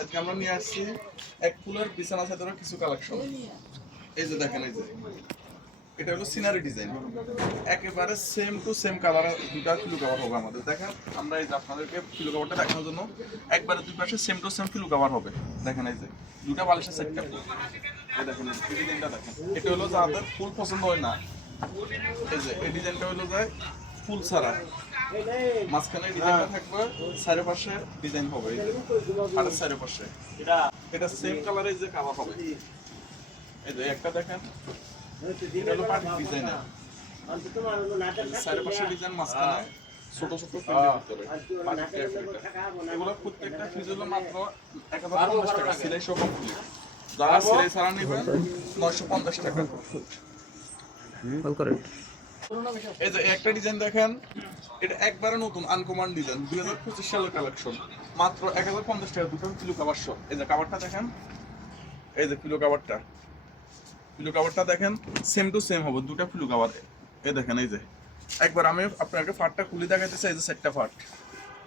আজকে আমরা নিয়ে আসছি এক ফুলের বিছানা চাদরের কিছু কালেকশন। এই যে দেখেন, এই যে এটা হলো সিনারি ডিজাইন, একেবারে সেম টু সেম কালার। দুটা ফিলু কভার হবে আমাদের। দেখেন আমরা এই যে আপনাদেরকে ফিলু কভারটা দেখানোর জন্য একবারে দুই পাশে সেম টু সেম ফিলু কভার হবে। দেখেন এই যে দুটা বালিশের সেটটা, এই দেখেন এই ডিজাইনটা দেখেন। এটা হলো যাদের ফুল পছন্দ হয় না, এই যে এই ডিজাইনটা হলো যায় ফুল ছাড়া, মাঝখানে ডিজাইনটা থাকবে, চারিপাশে ডিজাইন হবে, এই যে আর চারিপাশে এটা সেম কালারের যে কাভার হবে। এই যে একটা দেখেন, এটা হলো পার্টি ডিজাইনার, চারিপাশে ডিজাইন, মাঝখানে ছোট ছোট প্রিন্টের ভিতরে পার্টি টাইপের। এগুলো প্রত্যেকটা ফিজ হলো মাত্র 1050 টাকা, সিলাই সহ কমপ্লিট। যারা সিলাই ছাড়া নেবেন 950 টাকা। এই যে একটা ডিজাইন দেখেন, এটা একবারে নতুন আনকমন ডিজাইন, 2025 সালের কালেকশন, মাত্র 1050 টাকা দুটো কিলো কাভার সহ। এই যে কাভারটা দেখেন, এই যে কিলো কাভারটা, কিলো কাভারটা দেখেন সেম টু সেম হবে, দুটো কিলো কাভার। এই দেখেন, এই যে একবার আমি আপনাকে ফাটটা খুলে দেখাইতেছি। এই যে সেটটা ফাট,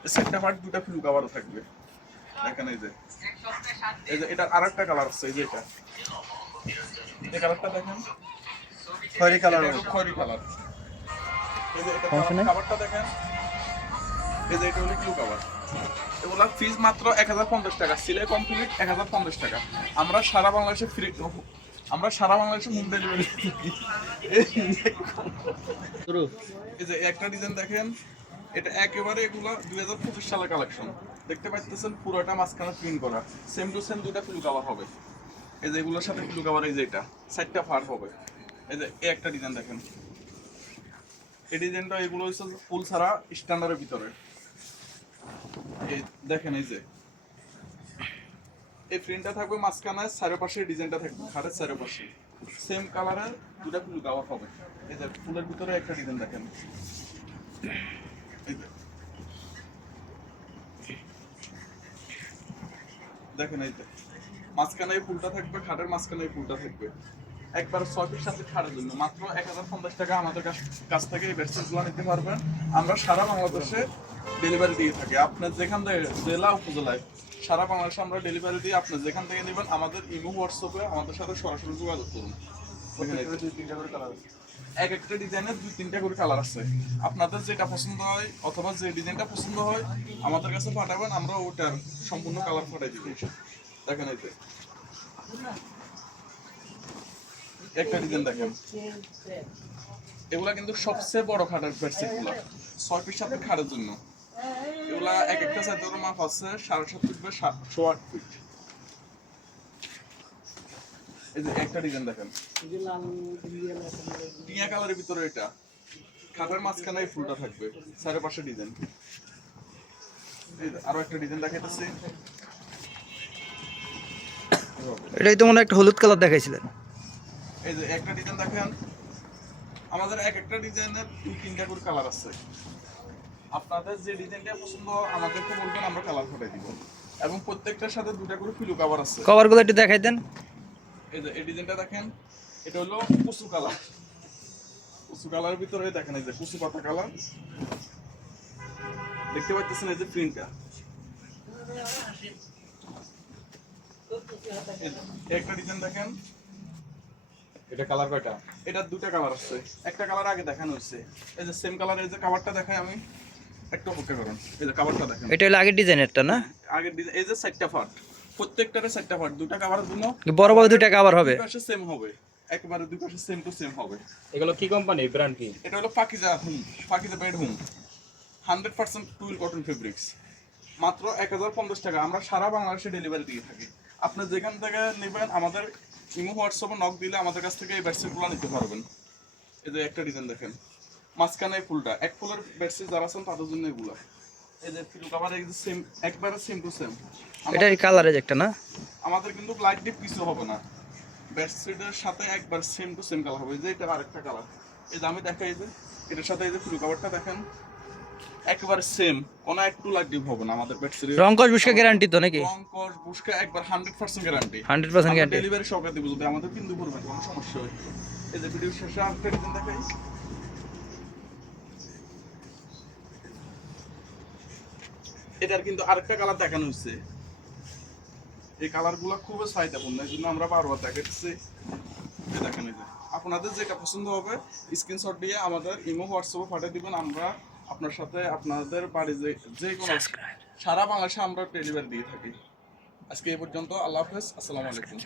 এই সেটটা ফাট দুটো কিলো কাভারও থাকবে। দেখেন এই যে, এই যে এটার আরেকটা কালার আছে, এই যে এটা, এই কালারটা দেখেন, খয়েরি কালার, খয়েরি কালার। এই যে এটা কাভারটা দেখেন, এই যে এটা হলো কিলো কাভার। এগুলা ফিজ মাত্র 1050 টাকা, সিলাই কমপ্লিট 1050 টাকা। আমরা সারা বাংলাদেশে ফ্রি, আমরা সারা বাংলাদেশে হোম ডেলিভারি। এই যে একটা ডিজাইন দেখেন, এটা একেবারে এগুলা 2025 সালের কালেকশন। দেখতে পাচ্ছেন পুরোটা মাঝখানে প্রিন্ট করা, সেম টু সেম দুটা ফিল কভার হবে। এই যে এগুলোর সাথে ফিল কভার, এই যে এটা সাইডটা ফার হবে। এই যে এই একটা ডিজাইন দেখেন, এই ডিজাইনটা এগুলো হচ্ছে ফুল ছাড়া স্ট্যান্ডার্ডের ভিতরে। এই দেখেন, এই যে এই প্রিন্টটা থাকবে মাঝখানে, চারপাশে ডিজাইনটা থাকবে, হাতের চারপাশে সেম কালারের দুটা ফুল কাভার হবে। এই যে ফুলের ভিতরে একটা ডিজাইন দেখেন, এই যে দেখেন, এই যে মাঝখানে এই ফুলটা থাকবে, খাটের মাঝখানে এই ফুলটা থাকবে। একবার 6 পিস সাথে খাটের জন্য মাত্র 1050 টাকা আমাদের কাছ থেকে এই বেডশিটগুলো নিতে পারবেন। আমরা সারা বাংলাদেশে ডেলিভারি দিয়ে থাকি। আপনার যেখান থেকে, জেলা উপজেলায় সারা বাংলাদেশে আমরা ডেলিভারি দিই। আপনি যেখান থেকে নেবেন আমাদের ইমো হোয়াটসঅ্যাপে আমাদের সাথে সরাসরি যোগাযোগ করুন। এক একটা ডিজাইনের 2-3টা করে কালার আছে। আপনাদের যেটা পছন্দ হয় অথবা যে ডিজাইনটা পছন্দ হয় আমাদের কাছে পাঠাবেন, আমরা ওটার সম্পূর্ণ কালার পাঠাই দিব। দেখেন এই যে একটা ডিজাইন দেখেন, এগুলা কিন্তু সবচেয়ে বড় খাটের বেডশিট গুলা, 6 পিস সাথে খাটের জন্য। এগুলা এক একটা চাদরের মাপ আছে 7.5 ফিট বা 8 ফিট। এই যে একটা ডিজাইন দেখেন, টিয়া কালারের ভিতরে, এটা খাটের মাঝখানে এই ফুলটা থাকবে, চারপাশে ডিজাইন। এই আরো একটা ডিজাইন দেখাইতেছি, এটাই তো মনে হয় একটা হলুদ কালার দেখাইছিলেন। এই যে একটা ডিজাইন দেখেন, আমাদের এক একটা ডিজাইনের 2-3টা করে কালার আছে। আপনাদের যে ডিজাইনটা পছন্দ আমাদেরকে বলবেন, আমরা কালার পাঠিয়ে দিব। এবং প্রত্যেকটার সাথে 2টা করে ফিলু কভার আছে। কভারগুলো একটু দেখাই দেন। এই যে এই ডিজাইনটা দেখেন, এটা হলো কুসু কালার, কুসু কালারের ভিতরে দেখেন এই যে কুসু পাতা কালার দেখতে পাচ্ছেন। এই যে প্রিন্টটা, একটা ডিজাইন দেখেন, এটা কালার কয়টা? এটা 2টা কালার আছে, একটা কালার আগে দেখানো হয়েছে। এই যে সেম কালারের যে কভারটা দেখাই আমি, একটু অপেক্ষা করুন। এই যে কভারটা দেখেন, এটা হলো আগের ডিজাইনেরটা না? আগের ডিজাইন। এই যে 4টা পার্ট, প্রত্যেকটারে 4টা পার্ট, 2টা কভারের জন্য বড় বড় দুইটা কভার হবে, দুই পাশে সেম হবে, একেবারে দুই পাশে সেম টু সেম হবে। এগুলো কি কোম্পানি, ব্র্যান্ড কি? এটা হলো পাকিজা হুম, পাকিজা বেড হুম, 100% টুইল কটন ফেব্রিক্স, মাত্র 1050 টাকা। আমরা সারা বাংলাদেশে ডেলিভারি দিয়ে থাকি। আপনি যেখান থেকে নেবেন আমাদের ইমো হোয়াটসঅ্যাপে নক দিলে আমাদের কাছ থেকে এই বেডশিটগুলো নিতে পারবেন। এই যে একটা ডিজাইন দেখেন, মাঝখানে এই ফুলটা, এক ফুলের বেডশিট যারা আছেন তাদের জন্য এগুলো। এই যে ফিল কভার, এই যে সেম, একবারে সেম টু সেম। এটার কালারের একটা না? আমাদের কিন্তু লাইট ডিপ কিছু হবে না, বেডশিটের সাথে একবার সেম টু সেম কালার হবে। এই যে এটা আরেকটা কালার, এই যে আমি দেখাই, এই যে এটার সাথে এই যে ফিল কভারটা দেখেন, একেবারে সেম, কোনো একটু লাইট ডিপ হবে না আমাদের বেডশিটের। রংকশ বুশকা গ্যারান্টি তো নাকি? রংকশ বুশকা একবার 100% গ্যারান্টি, 100% গ্যারান্টি। ডেলিভারি সহকারে দিব, যদি আমাদের কিন্তু করবেন কোনো সমস্যা হয়। এই যে ভিডিও শেষে আরেকটা ডিজাইন দেখাই, এটার কিন্তু আরেকটা কালার দেখানো হচ্ছে। এই কালারগুলো খুবই চাহিদাপূর্ণ, এই জন্য আমরা বারবার দেখাচ্ছি। এই দেখেন, এই যে আপনাদের যেটা পছন্দ হবে স্ক্রিনশট দিয়ে আমাদের ইমো হোয়াটসঅ্যাপে পাঠিয়ে দিবেন। আমরা আপনার সাথে আপনাদের বাড়ি যে কোনো সারা বাংলাদেশে আমরা ডেলিভারি দিয়ে থাকি। আজকে এই পর্যন্ত। আল্লাহ হাফেজ, আসসালামু আলাইকুম।